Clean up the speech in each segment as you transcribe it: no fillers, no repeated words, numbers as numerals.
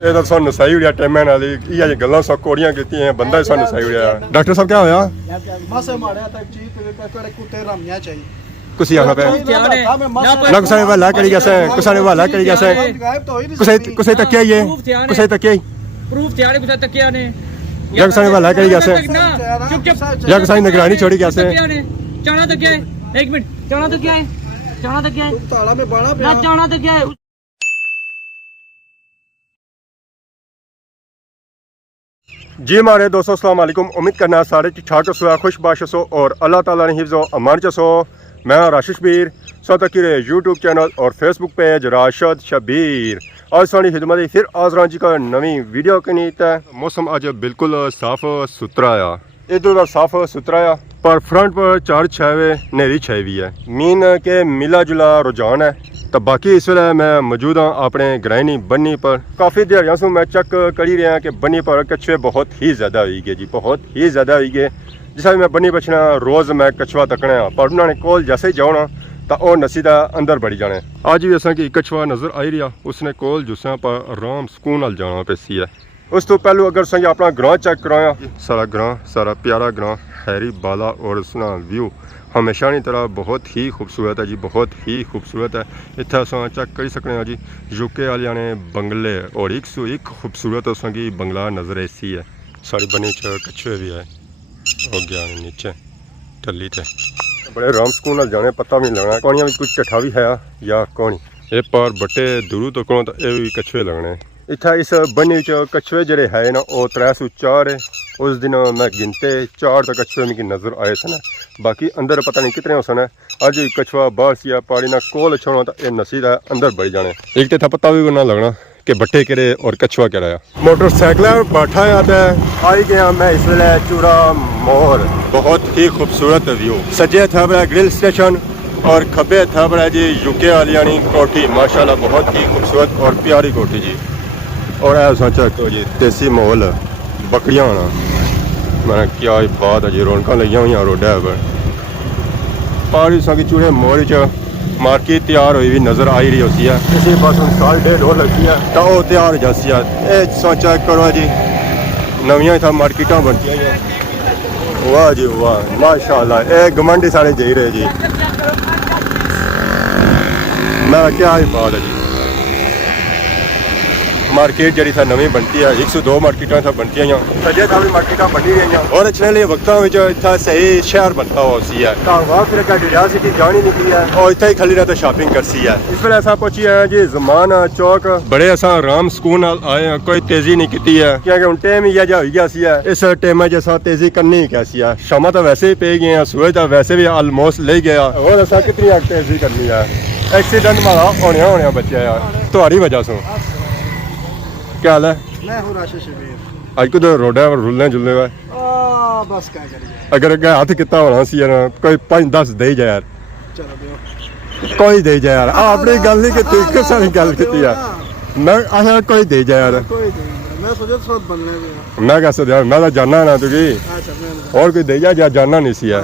ਇਹ ਤਾਂ ਸਾਨੂੰ ਸਹੀ ਹੋਇਆ ਟਾਈਮਾਂ ਨਾਲ ਇਹ ਜਿਹੀ ਗੱਲਾਂ ਸੌ ਕੋੜੀਆਂ ਕੀਤੀਆਂ ਬੰਦਾ ਸਾਨੂੰ ਸਹੀ ਹੋਇਆ। ਡਾਕਟਰ ਸਾਹਿਬ ਕੀ ਹੋਇਆ? ਮਾਸੇ ਮਾਰਿਆ ਤਾਂ ਜੀ ਤੇ ਕੁੱਤੇ ਰਮਿਆ ਚਾਹੀ कुछ यहाँ पे ना कुछ ने वाला करी जैसे कुछ ने वाला करी जैसे कुछ तकिया ये कुछ तकिया प्रूफ थे कुछ तकिया ने या कुछ ने वाला करी जैसे या कुछ ने निगरानी छोड़ी कैसे चाणा तकिया है 1 मिनट चाणा तकिया है ताला में बाड़ा पे ना चाणा तकिया है। जी हमारे दोस्तों अस्सलाम वालेकुम। उम्मीद करना सारे ठीक ठाक हो, खुशबाश हो और अल्लाह ताला ने हिफ्ज़ व अमान च हो। मैं राशिद शबीर सतकीर यूट्यूब चैनल और फेसबुक पेज राशिद शबीर आज साड़ी खिदमत फिर आजरान जी का नवी वीडियो की नीत है। मौसम अज बिल्कुल साफ सुथरा आ, इधर उधर साफ सुथरा आ, पर फ्रंट पर 4 छावे नेरी छाई हुई है। मीन के मिला जुला रुझान है। तो बाकी इस वे मैं मौजूद हाँ अपने ग्रैनी बन्नी पर। काफ़ी दिहाड़ियों से मैं चेक करी रहा कि बन्नी पर कछुए बहुत ही ज़्यादा हुई गए जी, बहुत ही ज़्यादा हुई गए। जिस मैं बन्नी बचना रोज़ मैं कछुआ तकना पर उन्होंने कोल जैसे ही जाना तो वह नसी का अंदर बड़ी जाने। अज भी असा कि कछुआ नज़र आई रहा उसने कोल जुसा पर आराम सुकून नाल जाना पैसी है। उस तो पहलू अगर सही अपना ग्रां चेक कराया, सारा ग्रां सारा प्यारा ग्रां हैरी बाला और उसका व्यू हमेशा की तरह बहुत ही खूबसूरत है जी, बहुत ही खूबसूरत है। इतना अस चेक कर सकते हैं जी यूके वाले ने बंगले और 101 खूबसूरत उसकी बंगला नज़र ऐसी है। साड़ी बनी च कछुए भी है हो गया नीचे टली थे बड़े आराम सुकून जाने पता भी नहीं लगना कौनिया में कुछ चट्ठा भी है या कौनी ये पर बट्टे दूर तो कौन तो ये भी कछुए लगने। इतना इस बन्नी च कछुए जड़े है ना वो 304 है। उस दिन मैं गिनते 4 तो कछुए मिगी नज़र आए थे, बाकी अंदर पता नहीं कितने हो सन। अज कछुआ बाहर सी पानी ना कोल छोड़ो तो यह नसी का अंदर बढ़ जाने। एक तो पता भी ना लगना कि बट्टे केरे और कछुआ केरा। मोटरसाइकिल बैठा आता आई गया मैं इस वे चूड़ा मोर। बहुत ही खूबसूरत व्यू। सजे था बड़ा ग्रिल स्टेशन और खब्बे था बड़ा जी यूके वाली कोठी माशाल्लाह बहुत ही खूबसूरत और प्यारी कोठी जी। और ऐसा चेक जी देसी माहौल बकरियां आना मैंने क्या बात है जी रौनक लगी हुई रोडा पर। पहाड़ी सा चूड़े मोर च मार्केट तैयार हुई भी नज़र आई रही होती है। इसी पास हम साल 1.5 हो लगती है तो वह तैयार हो जाती है। ये चेक करो जी नविया था मार्केटा बनती हैं। वाह जी वाह माशाल्लाह ये गमंडी सारे जी रहे जी। मैं क्या ही बात है जी मार्केट जी था नवी बनती है 102 मार्केटा था बनती हैं सजे था भी मार्केटा बनी रही और अच्छे लिए वक्तों में इतना सही शहर बनता हो सी है। वहाँ फिर सिटी जानी निकली है और इतना ही खाली रहता शॉपिंग कर सी है। इस पर ऐसा पहुंची है जी जमान चौक बड़े असा आराम सुकून आए हैं, कोई तेजी नहीं की है क्योंकि हम टाइम ही जा गया सी है। इस टाइम जैसा तेजी करनी कैसी है शाम तो वैसे ही पे गए हैं सूरज तो वैसे भी ऑलमोस्ट ले गया और ऐसा कितनी तेजी करनी है। एक्सीडेंट मारा होने बच्चे यार तुम्हारी वजह से। क्या हाल है? मैं हूं राशिद शबीर। आज कुछ रोडा रुलने जुलने हुआ बस क्या करिए अगर अगर हाथ कितना होना सी ना कोई 5-10 दे जा यार चलो दियो कोई दे जा यार अपनी गल नहीं की किस गल की है मैं आया कोई दे जा यार कोई नहीं मैं सोचा सब बनने में मैं कैसे दिया मैं तो जानना ना तुझी अच्छा मैं और कोई दे जा जानना नहीं सी है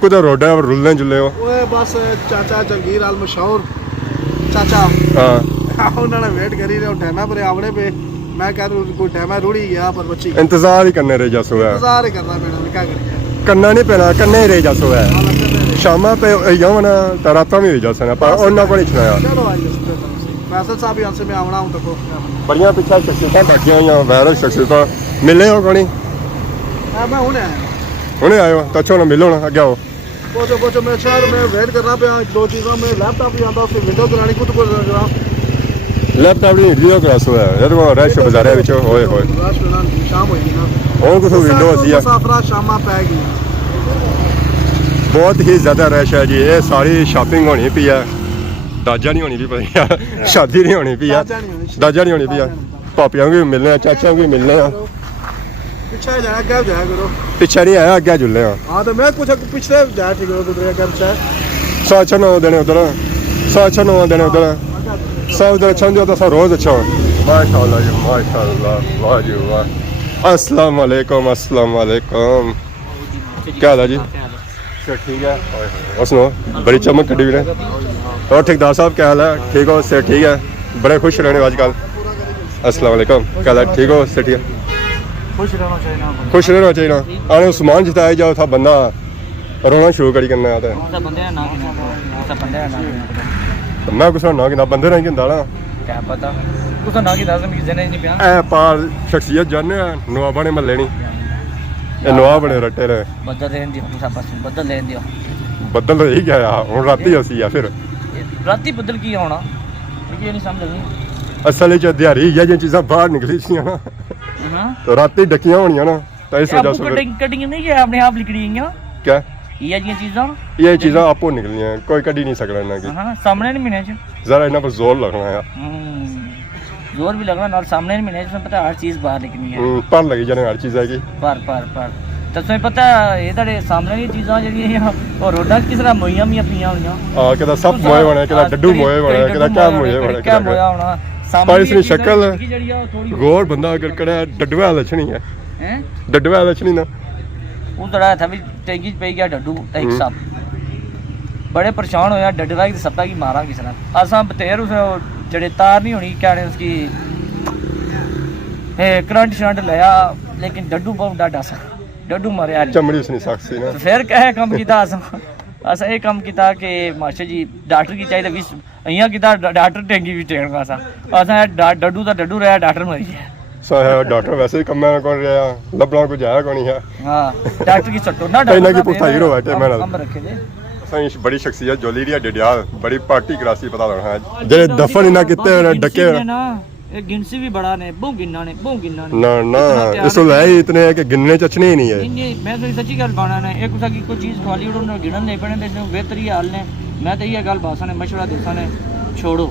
कुछ रोडा रुलने जुलने हो ओए बस चाचा जंगीर अल मशहूर चाचा हाँ उन्होंने वेट करी रहे टाइम पर आवड़े पे मैं कह रहा कोई टाइम रुड़ी गया पर बच्ची इंतजार ही करने रह जासो है इंतजार ही करना पैना क्या करिए करना नहीं पैना करने ही रह जासो है शाम पे जाओ ना तो रात में भी जा सकना पर उन्होंने को नहीं सुनाया। चलो आइए फैसल साहब यहाँ से मैं आवना हूँ तो बढ़िया पीछा शख्सियत बैठी हुई हैं वायरल शख्सियत मिले हो कौन मैं हुने आया हुने आयो तो अच्छो ना मिलो ना अगे आओ पोचो मैं शहर में वेट करना पे 2 चीज़ों में लैपटॉप भी आता उसकी विंडो करानी खुद को लैपटॉप नहीं वीडियो करा सो है यार वो रश बाजार ਵਿੱਚ ਹੋਏ ਹੋਏ रश में शाम होगी ना और कुछ विंडो सी है मुसाफरा शामा पै गई बहुत ही ज़्यादा रश है जी। ये सारी शॉपिंग होनी पी है दाजा नहीं होनी भी पई शादी नहीं होनी पी है दाजा नहीं होनी पी है पापियां भी मिलने हैं चाचा भी मिलने हैं पीछे जाया क्या जाया करो पीछे नहीं आया अगे जुलने हैं। हाँ तो मैं कुछ पीछे जाया ठीक है गुजरे कर चाहे 9 देने उधर 9 देने उधर सब उधर अच्छा जो तो रोज़ अच्छा माशाल्लाह जी माशाल्लाह वाह जी वाह। अस्सलाम वालेकुम अस्सलाम वालेकुम क्या हाल है जी ठीक है और सुनो बड़ी चमक कटी हुई है और ठेकेदार साहब क्या हाल है ठीक हो से ठीक है बड़े खुश रहने आजकल अस्सलाम वालेकुम क्या ठीक हो सेठी खुश रहना चाहिए ना खुश रहना चाहिए ना आने सामान जिताया जाओ था बंदा रोना शुरू करी करना आता है सब बंदे ना सब बंदे ना मैं कुछ ना कि बंदे नहीं कहता ना क्या पता कुछ ना की दस में किसी ने नहीं पिया ए पाल शख्सियत जाने नवाबा ने महल्ले नहीं ये नवाब बने रटे रहे बदल लेन दियो सब बस बदल लेन दियो बदल तो यही गया हूँ राती असी आ फिर राती बदल की होना ये नहीं समझ लगी असल च दिहाड़ी ये जो चीज़ां बाहर निकली सी ना हां तो राती डकियां होनियां ना तो इस वजह से कटिंग नहीं है अपने आप लिखड़ी हैं क्या ये चीज़ां ये चीज़ां आपो निकलियां कोई कढ़ी नहीं सकना ना की हां सामने नहीं मिलने जरा इन्हां पर जोर लगना है जोर भी लगना और सामने नहीं मिलने इसमें पता हर चीज़ बाहर लिखनी है पर लगी जाने हर चीज़ है की पर तो तुम्हें पता ये तेरे सामने की चीज़ां ਜਿਹੜੀਆਂ और रोडा किस तरह मोइयां भी पीयां होईयां आ किदा सब मोए बने किदा डड्डू मोए बने किदा क्या मोए बने क्या मोया होना पर इसकी शक्ल गौर बंदा अगर करे डड्डवा लक्षणी है हैं डड्डवा लक्षणी ना वो तड़ा था भी टैगी पे गया डड्डू एक साहब बड़े परेशान होया डड्डवा की सप्ताह की मारा किस तरह असा बतेर उस जड़े तार नहीं होनी क्या ने उसकी करंट शंट लिया लेकिन डड्डू बहुत डाडा सा डड्डू मरिया चमड़ी उसने साक्षी ना फिर कहे कम किया असा ये कम किया कि मास्टर जी डॉक्टर की चाहिए भी अहियां किया डॉक्टर टेंगी भी ट्रेन का सा असा डड्डू तो डड्डू रहा डॉक्टर मरी है डॉक्टर वैसे ही कम में कौन रहा लबड़ा को जाया कौन है हां डॉक्टर की सट्टो ना कहीं ना की पुछता हीरो बैठे मैं कम रखे दे सही बड़ी शख्सियत जो लीडिया डडियाल बड़ी पार्टी करासी पता लगना है जे दफन ना किते डके ना ये गिनसी भी बड़ा ने बहु गिनना ने ना ना इसो ले ही इतने है कि गिनने चचने ही नहीं है नहीं मैं तो सच्ची गल बाना ने एक उसा की कोई चीज खाली उड़न गिनन नहीं पड़े ते बेहतर ही हाल ने मैं तो ये गल बासा ने मशवरा देसा ने छोड़ो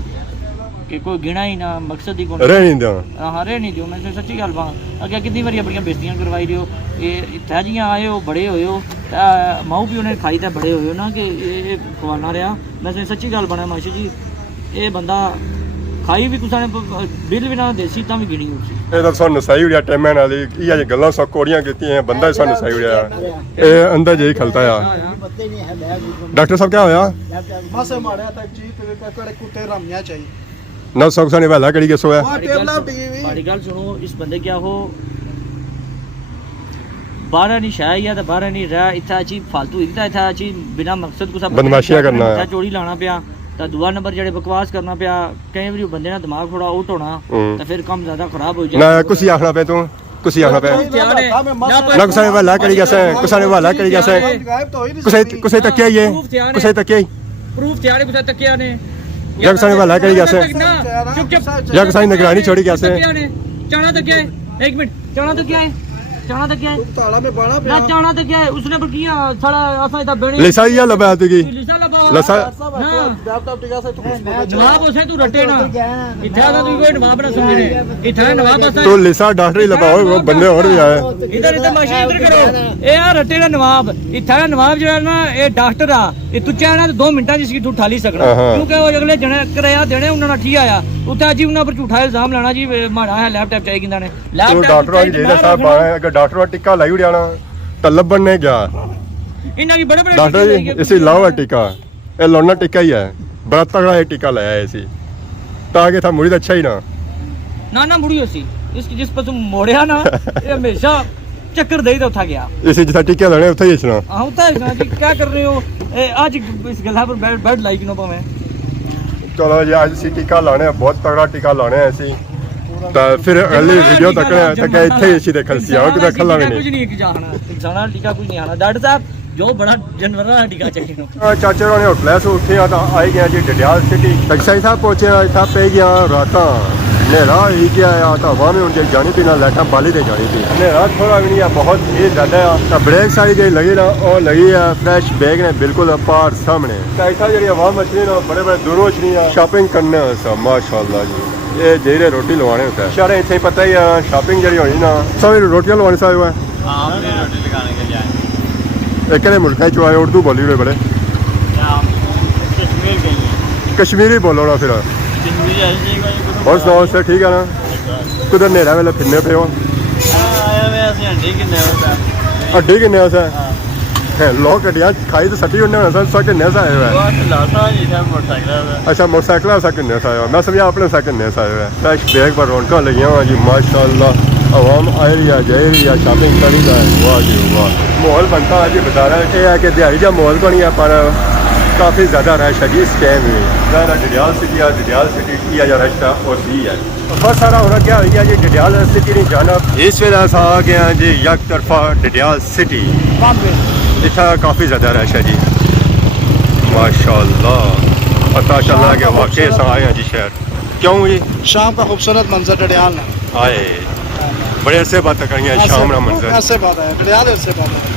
कि कोई गिना ही ना मकसद ही कोई रह नहीं दो हां रह नहीं दियो मैं तो सच्ची गल बा अगे कितनी बारी अपनी बेइज्जतियां करवाई दियो ये इत्थे जियां आए हो बड़े होए हो माऊ भी उन्हें खाई ते बड़े होए हो ना कि ये खवाना रहा मैं तो सच्ची गल बना माशा जी ये बंदा खाई भी कुसा ने बिल भी ना देसी ता भी गिनी उसी ਇਹ ਤਾਂ ਸਾਨੂੰ ਸਹੀ ਉੜਿਆ ਟੈਮਾਂ ਨਾਲ ਇਹ ਜਿਹੀ ਗੱਲਾਂ ਸਭ ਕੋੜੀਆਂ ਕੀਤੀਆਂ ਬੰਦਾ ਹੀ ਸਾਨੂੰ ਸਹੀ ਉੜਿਆ ਇਹ ਅੰਦਰ ਜੇ ਹੀ ਖਲਤਾ ਆ ਡਾਕਟਰ ਸਾਹਿਬ ਕੀ ਹੋਇਆ मासे मारे था चीज कड़े कुत्ते रमिया चाहिए ਨਾ ਸਭ ਸਾਨੇ ਵਾਲਾ ਕੜੀ ਕੇ ਸੋਇਆ वहां टेबल टीवी बड़ी गल सुनो इस बंदे क्या हो बारह नहीं शाया या तो बारह नहीं रहा इतना अच्छी फालतू इतना इतना अच्छी बिना मकसद को सब बदमाशियां करना है। चोरी लाना पिया ਤਾਂ ਦੂਆ ਨੰਬਰ ਜਿਹੜੇ ਬਕਵਾਸ ਕਰਨਾ ਪਿਆ ਕਈ ਵਾਰੀ ਬੰਦੇ ਦਾ ਦਿਮਾਗ ਥੋੜਾ ਆਊਟ ਹੋਣਾ ਤਾਂ ਫਿਰ ਕੰਮ ਜ਼ਿਆਦਾ ਖਰਾਬ ਹੋ ਨਾ ਕੁਛ ਆਖਣਾ ਪਏ ਤੂੰ ਕੁਛ ਆਖਣਾ ਪਏ ਨਾ ਕੁਛ ਵਾਲਾ ਕੜੀ ਗਿਆ ਸੇ ਕੁਛ ਵਾਲਾ ਕੜੀ ਗਿਆ ਸੇ ਕੁਛ ਤੱਕਿਆ ਹੀ ਕੁਛ ਤੱਕਿਆ ਹੀ ਪ੍ਰੂਫ ਤਿਆਰੇ ਕੁਛ ਤੱਕਿਆ ਨੇ ਜਗ ਸਾਨੇ ਵਾਲਾ ਕੜੀ ਗਿਆ ਸੇ ਚੁੱਪ ਚੁੱਪ ਜਗ ਸਾਨੀ ਨਿਗਰਾਨੀ ਛੋੜੀ ਗਿਆ ਸੇ ਚਾਣਾ ਤੱਕਿਆ ਹੈ 1 ਮਿੰਟ ਚਾਣਾ ਤੱਕਿਆ ਹੈ ਚਾਣਾ ਤੱਕਿਆ ਹੈ ताला में बाड़ा पे ਨਾ ਚਾਣਾ ਤੱਕਿਆ ਹੈ ਉਸਨੇ ਪਰ ਕੀਆ ਸਾਲਾ ਅਸਾਂ ਇਦਾਂ ਬੇਣੀ ਲਿਸਾ ਹੀ ਲਬਾ ਤੀਗੀ ਲਿਸਾ ਲਬਾ ਲਸਾ लैपटॉप टिका से तू ਨਵਾਬ ਉਸੇ ਤੂੰ ਰੱਟੇ ਨਾ ਇੱਥੇ ਦਾ ਤੂੰ ਕੋਈ ਨਵਾਬ ਨਾ ਸਮਝੇ ਇੱਥੇ ਨਵਾਬ ਅਸਾਂ ਤੂੰ ਲਿਸਾ ਡਾਕਟਰ ਹੀ ਲਬਾ ਉਹ ਬੰਦੇ ਹੋਰ ਵੀ ਆਏ इधर इधर माशी इधर करो ए यार रट्टे दा नवाब इत्था दा नवाब जो है ना ये डॉक्टर आ ये तू चाहना तो 2 मिनटां जिसकी तू ठा ली सकना क्योंकि वो अगले जने कराया देने उन्होंने ना ठीक आया उते जी उन्होंने पर झूठा इल्जाम लाना जी माड़ा है लैपटॉप चाहिए किंदा ने ਤੂੰ लैपटॉप ਡਾਕਟਰ ਆ ਜਿਹੜਾ ਸਾਹਿਬ ਬਾਣਾ ਅगर ਡਾਕਟਰ ਦਾ ਟਿੱਕਾ ਲਾਈ ਉੜਿਆਣਾ ਤਾਂ ਲੱਭਣ ਨੇ ਗਿਆ इन्ना की बड़े बड़े ਡਾਕਟਰ ਜੀ ਇਸੇ ਲਾਵਾ ਟਿੱਕਾ ਇਹ ਲੋਨਾ ਟਿੱਕਾ ਹੀ ਹੈ ਬੜਾ ਤਗੜਾ ਇਹ ਟਿੱਕਾ ਲਾਇਆ ਸੀ ਤਾਂ ਕਿ ਥਾ ਮੁੜੀ ਦਾ ਅੱਛਾ ਹੀ ਨਾ ना ना मुड़ी होसी इसकी जिस पर तुम मोड़या ना ये हमेशा चक्कर दे तो उठा गया ਇਸੇ ਜਿੱਥੇ ਟਿੱਕੇ ਲਾਣੇ ਉੱਥੇ ਹੀ ਇਸਣਾ होता है जी क्या कर रहे हो आज इस गला पर बेड लाइक ना पावे ਚਲੋ ਜੀ ਅੱਜ ਅਸੀਂ ਟਿੱਕਾ ਲਾਣੇ ਬਹੁਤ ਤਗੜਾ ਟਿੱਕਾ ਲਾਣੇ ਅਸੀਂ ਤਾਂ ਫਿਰ ਅਗਲੀ ਵੀਡੀਓ ਤੱਕ ਤੱਕ ਇੱਥੇ ਹੀ ਅਸੀਂ ਦੇਖਣ ਸੀ ਆਓ ਕਿ ਖੱਲਾ ਵੀ कुछ ਨਹੀਂ नहीं जाना इंसान टीका कुछ नहीं आना डॉक्टर साहब जो बड़ा जानवर का टीका चाहिए ਚਾਚੇ ਹੋਣੇ ਹੋਟਲ ਤੋਂ ਉੱਠੇ ਆ ਤਾਂ ਆਈ ਗਿਆ ਜੀ ਡਡਿਆਲ ਸਿਟੀ ਟੈਕਸਾਈ ਸਾਹਿਬ ਪਹੁੰਚਿਆ ਇੱਥਾ ਪੈ ਗਿਆ ਰਾਤਾਂ ਹਨੇਰਾ ਹੀ ਗਿਆ ਆ ਤਾਂ ਵਾਵੇਂ ਹੁਣ ਜੇ ਜਾਣੀ ਪੀਣਾ ਲੈਟਾਂ ਬਾਲੀ ਤੇ ਜਾਣੀ ਪਈ ਹਨੇਰਾ ਥੋੜਾ ਵੀ ਨਹੀਂ ਆ ਬਹੁਤ ਹੀ ਜ਼ਿਆਦਾ ਆ ਤਾਂ ਬ੍ਰੇਕ ਸਾਰੀ ਜਿਹੜੀ ਲੱਗੀ ਨਾ ਉਹ ਲੱਗੀ ਆ ਫਰੈਸ਼ ਬੈਗ ਨੇ ਬਿਲਕੁਲ ਪਾਰ ਸਾਹਮਣੇ ਤਾਂ ਇੱਥਾ ਜਿਹੜੀ ਹਵਾ ਮਛਲੀ ਨਾ ਬੜੇ ਬੜੇ ਦੂਰੋਂ ਮਛਲੀਆਂ ਸ਼ਾਪਿੰਗ ਕਰਨੇ ਸਾ ਮਾਸ਼ਾਅੱਲਾ ਜੀ ਇਹ ਜਿਹੜੇ ਰੋਟੀ ਲਵਾਣੇ ਹੁੰਦਾ ਸ਼ਾਰੇ ਇੱਥੇ ਪਤਾ ਹੀ ਆ ਸ਼ਾਪਿੰਗ ਜਿਹੜੀ ਹੋਣੀ ਨਾ ਸਭ ਰੋਟੀਆਂ ਲਵਾਣੇ ਸਾਹਿਬ ਆ हाँ अपनी रोटी लगाने के लिए आए ਇਹ ਕਿਹੜੇ ਮੁਲਕਾਂ ਚੋਂ ਆਏ ਉਰਦੂ ਬੋਲੀ ਹੋਏ ਬੜੇ कश्मीर के लिए ਕਸ਼ਮੀਰੀ ਬੋਲੋ ਨਾ ਫਿਰ कश्मीरी ऐसी कोई ਹੋਰ ਸੁਣਾਓ ਸਰ ਠੀਕ ਆ ਨਾ ਕਿਧਰ ਨੇੜਾ ਵੇਲੇ ਫਿਰਨੇ ਪਿਓ आया हुए ऐसे हंडी किन्ने होता ਅੱਡੀ ਕਿੰਨੇ ਉਸੇ ਲੋਕ ਗੱਡੀਆਂ ਖਾਈ ਤੇ ਸੱਟੀ ਉਹਨੇ ਹੋਣਾ ਸਾ ਕਿੰਨੇ ਸਾ ਆਇਆ वो लाता जी था मोटरसाइकिल ਅੱਛਾ ਮੋਟਰਸਾਈਕਲ ਸਾ ਕਿੰਨੇ ਸਾ ਆਇਆ ਮੈਂ ਸਮਝਿਆ ਆਪਣੇ ਸਾ ਕਿੰਨੇ ਸਾ ਆਇਆ ਫਰੈਸ਼ ਬੈਗ ਪਰ ਰੌਣਕਾਂ ਲੱਗੀਆਂ ਹੋਈਆਂ ਜੀ ਮਾਸ਼ਾਅੱਲਾ ਆਵਾਮ ਆਈ ਰਹੀ ਹੈ ਜਾਈ ਰਹੀ ਹੈ ਸ਼ਾਪਿੰਗ ਕਰੀ ਦਾ ਵਾਹ ਜੀ ਵਾਹ ਮਾਹੌਲ ਬਣता है जी ਬਾਜ਼ਾਰਾਂ ਵਿੱਚ ਇਹ ਹੈ ਕਿ ਦਿਹਾੜੀ ਦਾ ਮਾਹੌਲ ਬਣੀ ਹੈ ਪਰ ਕਾਫੀ ਜ਼ਿਆਦਾ ਰਸ਼ ਹੈ ਜੀ ਇਸ ਟਾਈਮ ਵੀ ਜ਼ਾਰਾ ਡਿਆਲ ਸਿਟੀ ਆ ਡਿਆਲ ਸਿਟੀ ਕੀ ਆ ਰਸ਼ ਦਾ ਉਹ ਸੀ ਹੈ ਬਹੁਤ ਸਾਰਾ ਹੋਣਾ क्या हुई है जी डडियाल सिटी नहीं जाना इस वेले अस आ गए हैं जी एक तरफा डडियाल सिटी इतना काफ़ी ज़्यादा रश है जी माशाल्लाह पता चला कि वाकई अस आए हैं जी शहर क्यों जी शाम का खूबसूरत मंजर डडियाल ना आए बड़े अरसे बात करिए शाम का मंजर ऐसे बात है डडियाल ऐसे बात है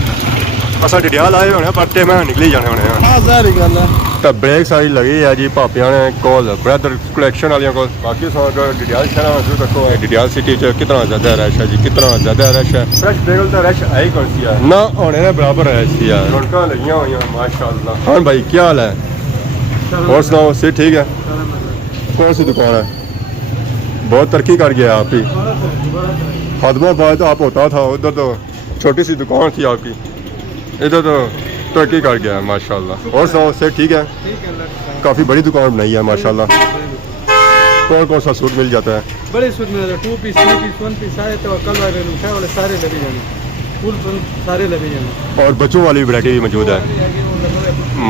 असा डडियाल आए होने पर टाइम निकली जाने होने हैं हाँ ज़ाहिर गल है तो ब्रेक सारी लगी है जी भापिया ने कोल ब्रदर कलेक्शन वालियों को बाकी सौ डडियाल शहर देखो डडियाल सिटी च कितना ज़्यादा रश है जी कितना ज़्यादा रश है फ्रेश बेगल तो रश है ही कौन सी है ना होने ने बराबर रश ही है रौनक लगी हुई हैं माशाल्लाह हाँ भाई क्या हाल है और सुनाओ सी ठीक है कौन सी दुकान है बहुत तरक्की कर गया आप ही हैदराबाद आप होता था उधर तो छोटी सी दुकान थी आपकी इधर तो तरक्की कर गया है माशाल्लाह और सुनाओ से ठीक है काफ़ी बड़ी दुकान बनाई है माशाल्लाह कौन कौन सा सूट मिल जाता है बड़े सूट में 2 पीस 3 पीस 1 पीस आए तो कल वाले उठा वाले सारे लगे जाने फुल सारे लगे जाने और बच्चों वाली वैरायटी भी मौजूद है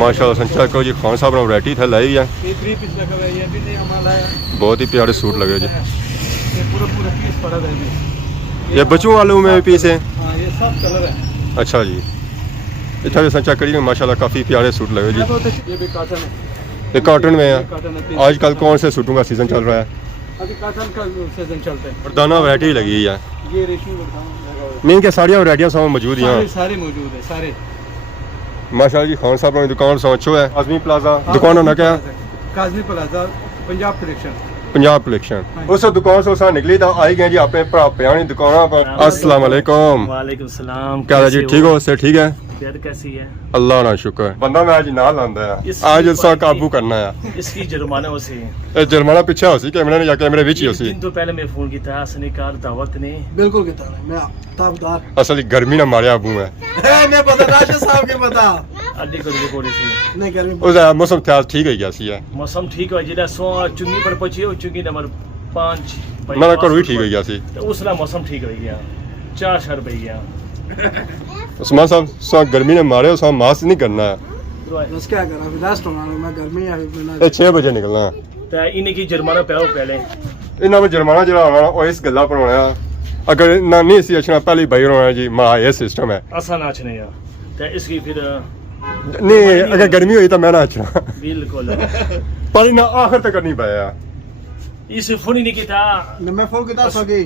माशाल्लाह संचा करो जी खान साहब ने वैरायटी था लाई है ये 3 पीस लगा हुआ है ये भी नहीं हमारा है बहुत ही प्यारे सूट लगे जी ये पूरा पीस पड़ा है ये बच्चों वालों में भी पीस है हां ये सब कलर है अच्छा जी इतना भी संचा करिए माशाल्लाह काफ़ी प्यारे सूट लगे जी ये भी कॉटन है ये कॉटन में है कॉटन है आजकल कौन से सूटों का सीज़न चल रहा है अभी कॉटन का सीजन चलता है मर्दाना वैरायटी लगी है ये रेशमी बताऊं नहीं कि सारिया वैरायटियाँ सब मौजूद हैं सारे मौजूद है सारे माशाल्लाह जी खान साहब की दुकान से अच्छो है आजमी प्लाजा दुकान होना क्या Kazmi plaza Punjab collection Punjab collection उस दुकान से उसा निकली तो आई गए जी अपने भरा प्यानी दुकान पर अस्सलाम वालेकुम वालेकुम सलाम क्या है जी ठीक हो से ठीक है बेहद कैसी है अल्लाह ना शुक्र बंदा मैं आज ना लांदा है इसकी आज उसका क्वालिटी- काबू करना है इसकी जुर्माना उसे ਇਹ ਜੁਰਮਾਨਾ ਪਿੱਛੇ ਹੋ ਸੀ ਕੈਮਰੇ ਨੇ ਜਾਂ ਕੈਮਰੇ ਵਿੱਚ ਹੀ ਹੋ ਸੀ दिन तो पहले मैं फोन किया असने कार दावत ने बिल्कुल किताब है मैं ताबदार ਅਸਲ ਗਰਮੀ ਨਾਲ ਮਾਰਿਆ ਆਬੂ ਮੈਂ मैं पता राशिद साहब के पता अड्डी कर रिकॉर्ड सी नहीं गर्मी ਉਹਦਾ ਮੌਸਮ ਤਿਆਰ ਠੀਕ ਹੋ ਗਿਆ ਸੀ मौसम ठीक हो जिला सो चुंगी पर पहुंची हो चुंगी नंबर 5 ਮੈਂ ਘਰੋਂ ਵੀ ਠੀਕ ਹੋ ਗਿਆ ਸੀ तो उसला मौसम ठीक हो गया 4 शहर पे गया ਉਸਮਾਨ ਸਾਹਿਬ ਸਾ ਗਰਮੀ ਨੇ ਮਾਰੇ ਉਸਾ ਮਾਸਕ नहीं करना है बस क्या करा अभी लास्ट होना मैं गर्मी है अभी ਇਹ 6 ਵਜੇ ਨਿਕਲਣਾ ਹੈ तो इन्हें की जुर्माना पे आओ पहले ਇਹਨਾਂ ਵਿੱਚ ਜੁਰਮਾਨਾ ਜਿਹੜਾ ਹੋਣਾ ਉਹ ਇਸ ਗੱਲਾਂ ਪਰ ਹੋਣਾ ਅਗਰ ਨਾ ਨਹੀਂ ਸੀ ਅਚਣਾ ਪਹਿਲੀ ਬਾਈ ਹੋਣਾ ਜੀ ਮਾ ਇਹ ਸਿਸਟਮ ਹੈ आसान नाचने या तो इसकी फिर ਨਹੀਂ ਅਗਰ ਗਰਮੀ ਹੋਈ ਤਾਂ ਮੈਂ ਨਾ ਅਚਣਾ बिल्कुल ਪਰ ਨਾ ਆਖਰ ਤੱਕ ਨਹੀਂ ਪਾਇਆ इस फोन ही नहीं किया मैं फोन किता सके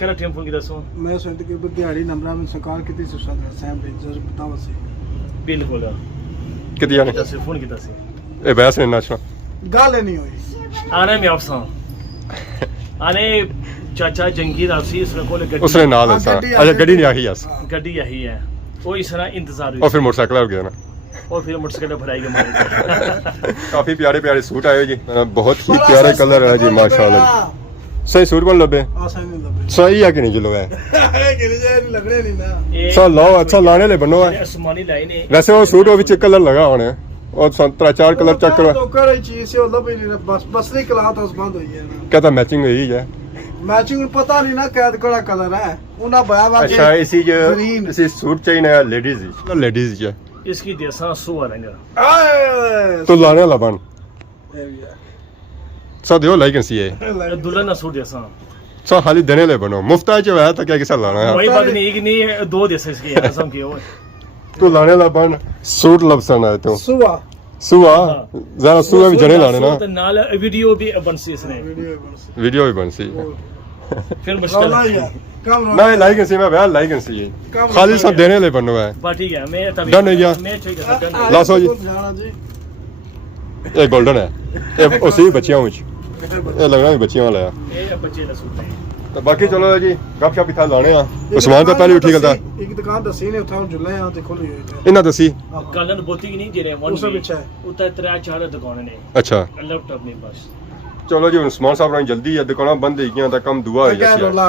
करा टीम फोन किया सो मैं सोचते कि दिहाड़ी नंबर में सरकार कितनी सुसाद है सैम बेजर बताओ से बिल्कुल ਕਿਤੇ ਜਾਣੇ से फोन किया से ਇਹ ਵੈਸੇ ਨਹੀਂ ਨੱਚਣਾ गाल नहीं हुई आने में अफसा आने चाचा जंगीर आसी इसने कोल गड्डी ਉਸਨੇ ਨਾਲ ਦੱਸਾਂ ਅਜਾ ਗੱਡੀ ਨਹੀਂ ਆਹੀ ਅਸ गड्डी यही है वो इस तरह इंतजार और हुई फिर मोटरसाइकिल हो गया ना और फिर मोटरसाइकिल भराई के मारे काफी प्यारे प्यारे सूट आए जी बहुत ही प्यारे कलर है जी माशाल्लाह सही सूट कौन लबे आसान नहीं लगे सही है कि नहीं जो है गिर जाए नहीं लगने नहीं ना ये अच्छा लाओ अच्छा लाने ले बनो है आसमानी लाइन है वैसे वो सूट वो विच कलर लगा होने और संतरा चार कलर चेक करो तो कर रही चीज से मतलब ही नहीं बस बस नहीं क्लाथ उस बंद हुई है ना कहता मैचिंग हुई है मैचिंग पता नहीं ना कैद कड़ा कलर है उना बया वा अच्छा इसी जो ग्रीन इसी सूट चाहिए ना लेडीज है इसकी जैसा सुअर है तो लाने ला बन सा दियो लाइक सी है दुल्हन सूट जैसा सा खाली देने ले बनो मुफ्ता जो है तो क्या किसा लाना है वही बात नहीं एक नहीं दो जैसे इसकी कसम की हो तू लाने ला बन सूट लबसन है तो सुवा सुआ जरा सुआ भी जने लाने ना तो नाल वीडियो भी बनसी इसने वीडियो भी बन सी फिर मुश्किल रोला है है कम ना लाइक सी मैं बयान लाइक सी खाली सब देने ले बनो है बात ठीक है मैं तभी Done है क्या? मैं ठीक है done ला सो जी जाना जी ये गोल्डन है ये उसी बच्चियों में ये लगना भी बच्चियों वाला है ये बच्चे का सूट है तो बाकी चलो जी गपशप इतना लाने आ उस्मान तो पहले उठी गलता एक दुकान दसी ने उठाओ जुल्ले यहां ते खुली हुई है इन्ना दसी कालन बोती की नहीं जेरे वन उसमें बिछा है। उतर त्रै चार दुकान ने अच्छा लैपटॉप नहीं बस चलो जी उस्मान साहब ने जल्दी है दुकाना बंद हो गई तो कम दुआ हो क्या जासी रोला